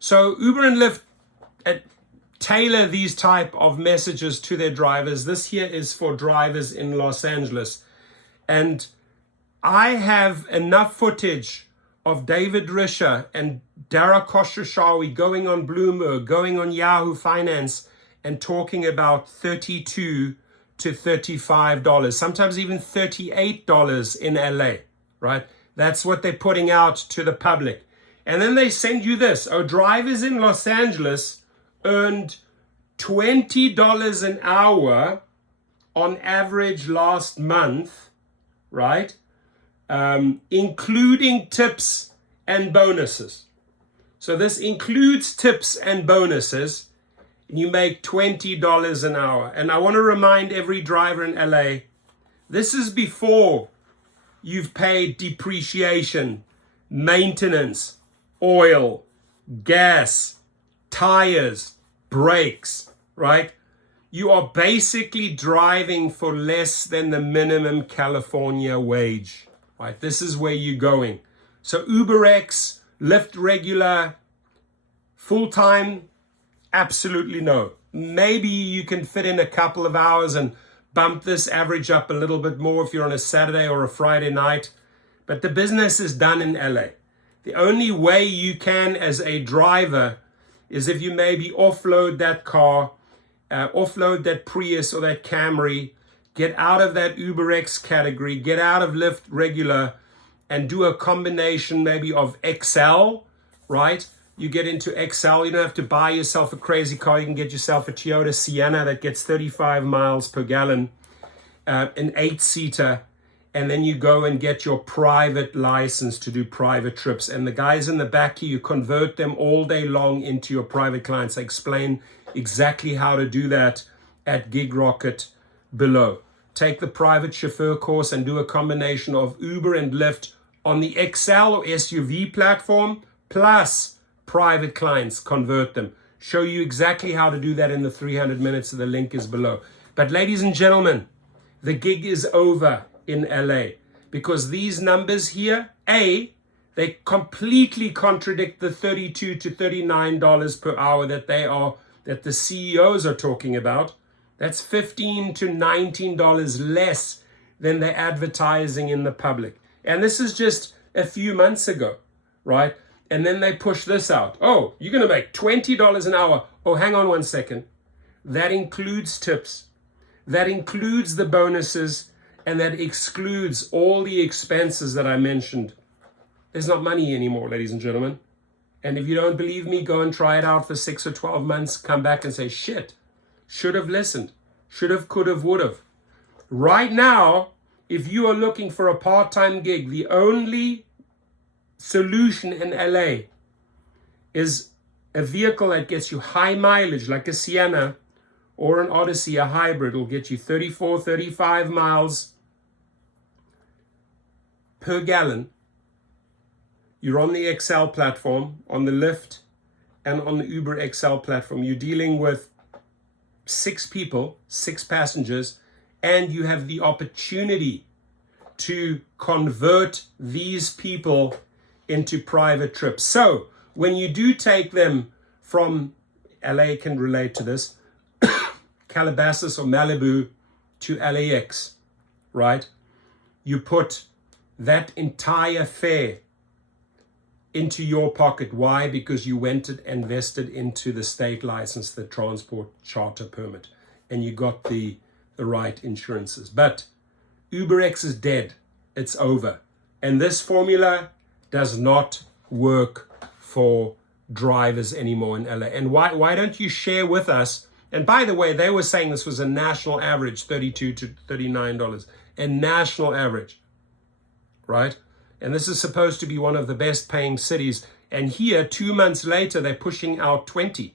So Uber and Lyft tailor these type of messages to their drivers. This here is for drivers in Los Angeles. And I have enough footage of David Risher and Dara Khosrowshahi going on Bloomberg, going on Yahoo Finance, and talking about $32 to $35, sometimes even $38 in LA, right? That's what they're putting out to the public. And then they send you this. Oh, drivers in Los Angeles earned $20 an hour on average last month, right? Including tips and bonuses. So this includes tips and bonuses. And you make $20 an hour. And I want to remind every driver in LA, this is before you've paid depreciation, maintenance, oil, gas, tires, brakes, right? You are basically driving for less than the minimum California wage, right? This is where you're going. So UberX, Lyft regular, full-time, absolutely no. Maybe you can fit in a couple of hours and bump this average up a little bit more if you're on a Saturday or a Friday night. But the business is done in LA. The only way you can as a driver is if you maybe offload that car, offload that Prius or that Camry, get out of that UberX category, get out of Lyft regular, and do a combination maybe of XL, right? You get into XL, you don't have to buy yourself a crazy car. You can get yourself a Toyota Sienna that gets 35 miles per gallon, an 8-seater, and then you go and get your private license to do private trips. And the guys in the back here, you convert them all day long into your private clients. I explain exactly how to do that at Gig Rocket below. Take the private chauffeur course and do a combination of Uber and Lyft on the XL or SUV platform, plus private clients, convert them. Show you exactly how to do that in the 300 minutes. The link is below. But ladies and gentlemen, the gig is over in LA because these numbers here, A, they completely contradict the $32 to $39 per hour that the CEOs are talking about. That's $15 to $19 less than they're advertising in the public. And this is just a few months ago, right? And then they push this out. Oh, you're going to make $20 an hour. Oh, hang on one second. That includes tips. That includes the bonuses. And that excludes all the expenses that I mentioned. There's not money anymore, ladies and gentlemen. And if you don't believe me, go and try it out for 6 or 12 months. Come back and say, shit, should have listened. Should have, could have, would have. Right now, if you are looking for a part-time gig, the only solution in LA is a vehicle that gets you high mileage, like a Sienna or an Odyssey, a hybrid. Will get you 34, 35 miles per gallon. You're on the XL platform, on the Lyft, and on the Uber XL platform. You're dealing with 6 people, 6 passengers, and you have the opportunity to convert these people into private trips. So when you do take them from, LA can relate to this, Calabasas or Malibu to LAX, right? You put that entire fare into your pocket. Why? Because you went and invested into the state license, the transport charter permit, and you got the right insurances. But UberX is dead. It's over. And this formula does not work for drivers anymore in LA. And why don't you share with us? And by the way, they were saying this was a national average, $32 to $39, a national average, right? And this is supposed to be one of the best paying cities. And here, 2 months later, they're pushing out 20.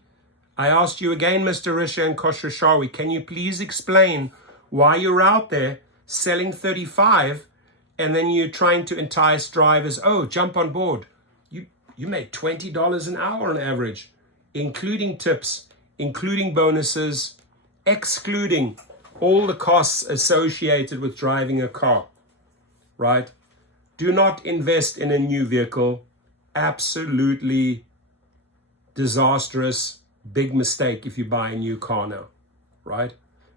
I asked you again, Mr. Risher and Khosrowshahi, can you please explain why you're out there selling 35 and then you're trying to entice drivers, oh, jump on board. You made $20 an hour on average, including tips, including bonuses, excluding all the costs associated with driving a car, right? Do not invest in a new vehicle. Absolutely disastrous, big mistake if you buy a new car now, right?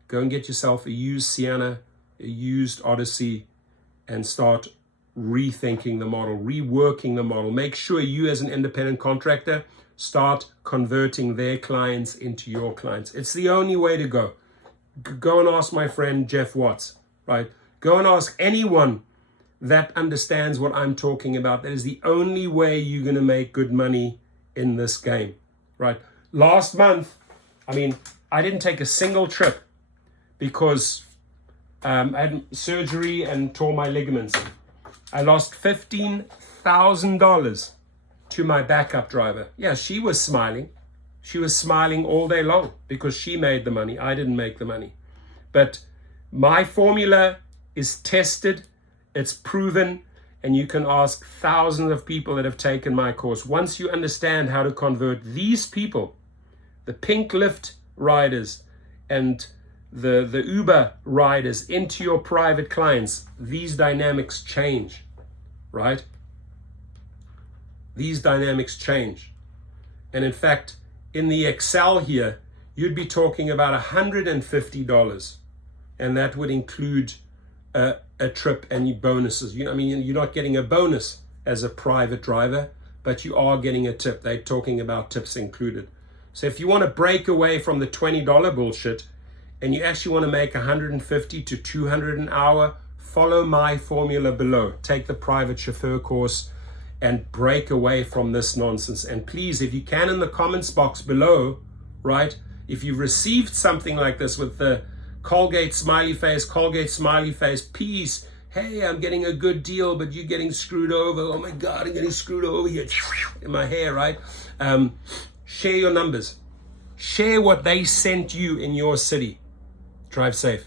Go and get yourself a used Sienna, a used Odyssey, and start rethinking the model, reworking the model. Make sure you as an independent contractor start converting their clients into your clients. It's the only way to go. Go and ask my friend Jeff Watts, right? Go and ask anyone that understands what I'm talking about. That is the only way you're going to make good money in this game, right? Last month, I didn't take a single trip because I had surgery and tore my ligaments. I lost $15,000 to my backup driver. Yeah, she was smiling. She was smiling all day long because she made the money. I didn't make the money. But my formula is tested, it's proven, and you can ask thousands of people that have taken my course. Once you understand how to convert these people, the pink Lyft riders and the Uber riders, into your private clients, these dynamics change, right? These dynamics change. And in fact, in the Excel here, you'd be talking about $150, and that would include a trip and bonuses. You're not getting a bonus as a private driver, but you are getting a tip. They're talking about tips included. So if you want to break away from the $20 bullshit and you actually want to make $150 to $200 an hour, follow my formula below. Take the private chauffeur course and break away from this nonsense. And please, if you can, in the comments box below, right, if you've received something like this with the Colgate smiley face, peace, hey, I'm getting a good deal, but you're getting screwed over. Oh my God, I'm getting screwed over here in my hair, right? Share your numbers. Share what they sent you in your city. Drive safe.